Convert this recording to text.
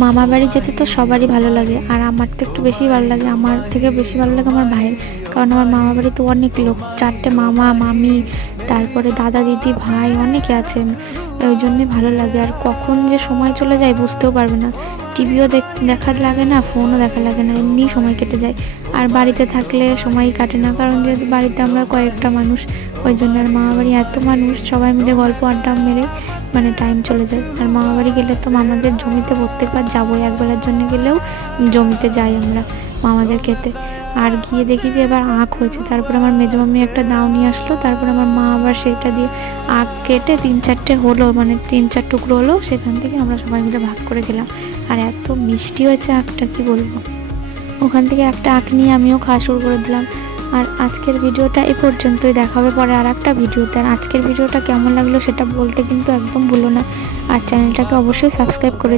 মামা বাড়ি যেতে তো সবারই ভালো লাগে, আর আমার তো একটু বেশি ভালো লাগে, আমার থেকে বেশি ভালো লাগে আমার ভাইয়ের। কারণ আমার মামা বাড়ি তো অনেক লোক, 4টে মামা মামি, তারপরে দাদা দিদি ভাই অনেকে আছেন, ওই জন্যই ভালো লাগে। আর কখন যে সময় চলে যায় বুঝতেও পারবে না, টিভিও দেখার লাগে না, ফোনও দেখা লাগে না, এমনি সময় কেটে যায়। আর বাড়িতে থাকলে সময় কাটে না, কারণ যেহেতু বাড়িতে আমরা কয়েকটা মানুষ, ওই জন্য। আর মামা বাড়ি এত মানুষ, সবাই মিলে গল্প আড্ডা মেরে মানে টাইম চলে যায়। আর মামা বাড়ি গেলে তো মামাদের জমিতে প্রত্যেকবার যাবো, একবেলার জন্য গেলেও জমিতে যাই আমরা মামাদের খেতে। আর গিয়ে দেখি যে এবার আখ হয়েছে, তারপর আমার মেজো মামি একটা দাও নিয়ে আসলো, তারপর আমার মা আবার সেটা দিয়ে আখ কেটে 3-4টে হলো, মানে 3-4 টুকরো হলো, সেখান থেকে আমরা সবাই মিলে ভাগ করে খেলাম। আর এত মিষ্টি হয়েছে আখটা, কি বলবো। ওখান থেকে একটা আখ নিয়ে আমিও খাওয়া শুরু করে দিলাম। আর আজকের ভিডিওটা এই পর্যন্তই, দেখা হবে পরে আর একটা ভিডিওতে। আর আজকের ভিডিওটা কেমন লাগলো সেটা বলতে কিন্তু একদম ভুলো না, আর চ্যানেলটাকে অবশ্যই সাবস্ক্রাইব করে